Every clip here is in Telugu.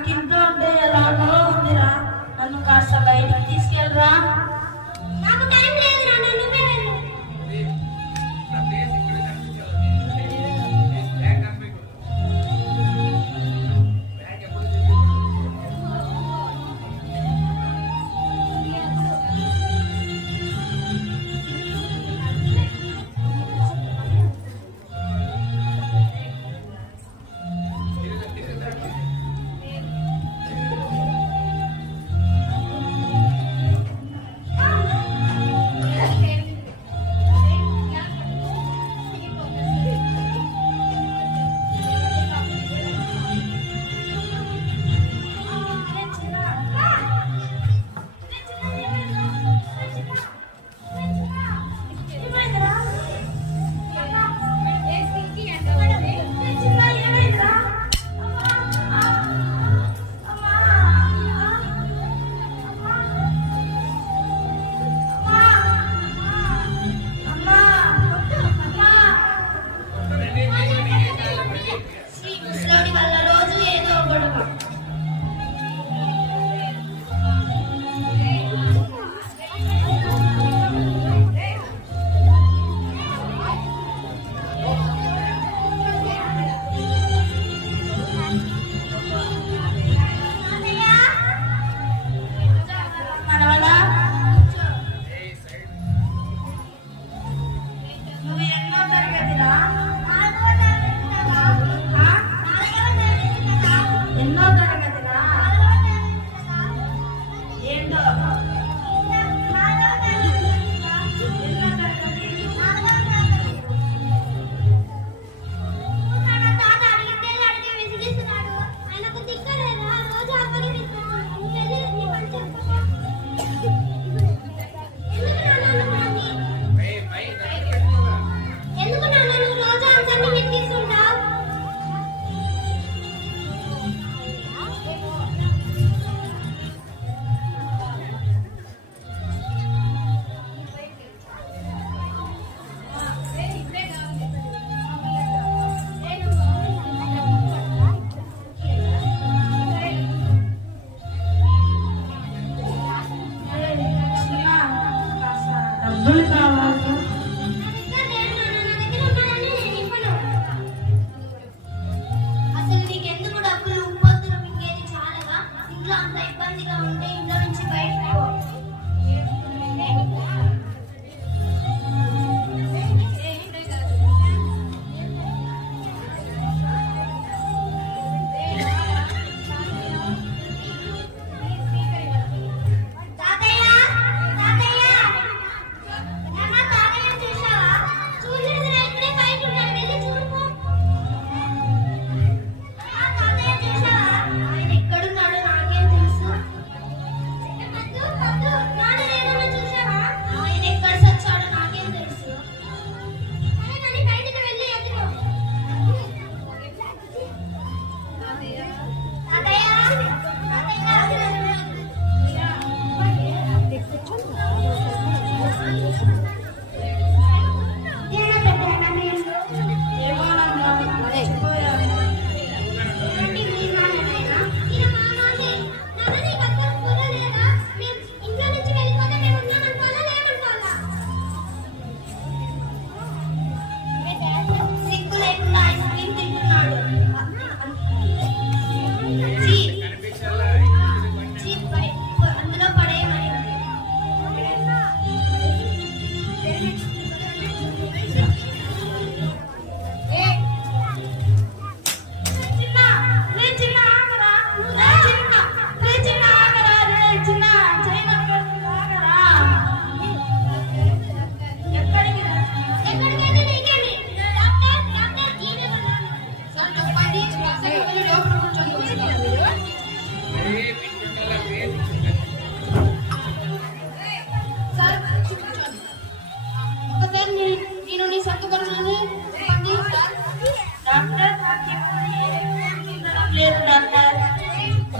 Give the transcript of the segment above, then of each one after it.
నాకు ఇంట్లో ఉంటే ఎలాగో ఉందిరా, నన్ను కాస్త బయటికి తీసుకెళ్ళరా. నాకు టైం లేదురా, నువ్వే వెళ్ళు.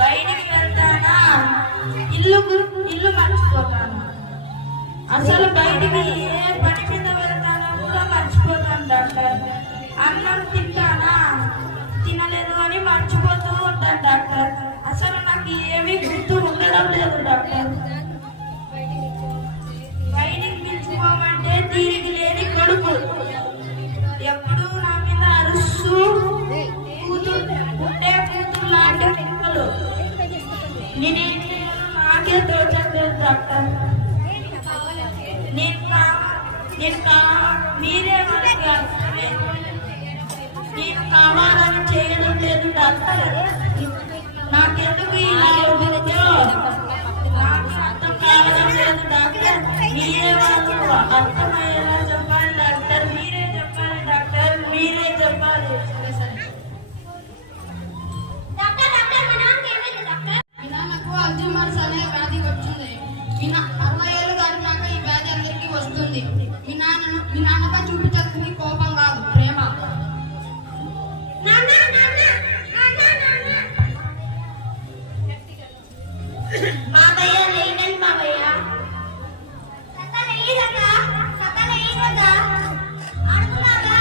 బయటికి వెళ్తానా, ఇల్లు మర్చిపోతాను. అసలు బయటికి ఏ పని మీద వెళ్తానో కూడా మర్చిపోతాను డాక్టర్. అన్నం తింటానా, తినలేదు అని మర్చిపోతూ ఉంటాను డాక్టర్. నేనేం చేయాలో నాకే తోచట్లేదు డాక్టర్. మీరే మనకి అర్థమే. నేను కావాలని చేయడం లేదు డాక్టర్. నాకెందుకు ఇలా అవుతుందో నాకు అర్థం కావడం లేదు డాక్టర్. మీరే వాళ్ళు అర్థమయ్యేలా చెప్పాలి డాక్టర్. మీరే చెప్పాలి డాక్టర్. మీరే చెప్పాలి. డాక్టర్ డాక్టర్ మా నాన్నకి ఏమైంది డాక్టర్? మీ నాన్నకు అల్జీమర్స్ అనే వ్యాధి వచ్చింది. 60 ఏళ్ళు దాటినాక ఈ వ్యాధి అందరికీ వస్తుంది. మీ నాన్నపై చూపించాల్సింది కోపం కాదు, ప్రేమ. నాన్న నాన్న నాన్న నాన్న మావయ్య లేనండి మావయ్య. సత్తలేయదక్క సత్తలేయదక్క అడుగులాగా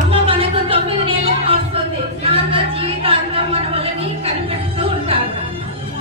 అమ్మ మనకు 9 నెలలు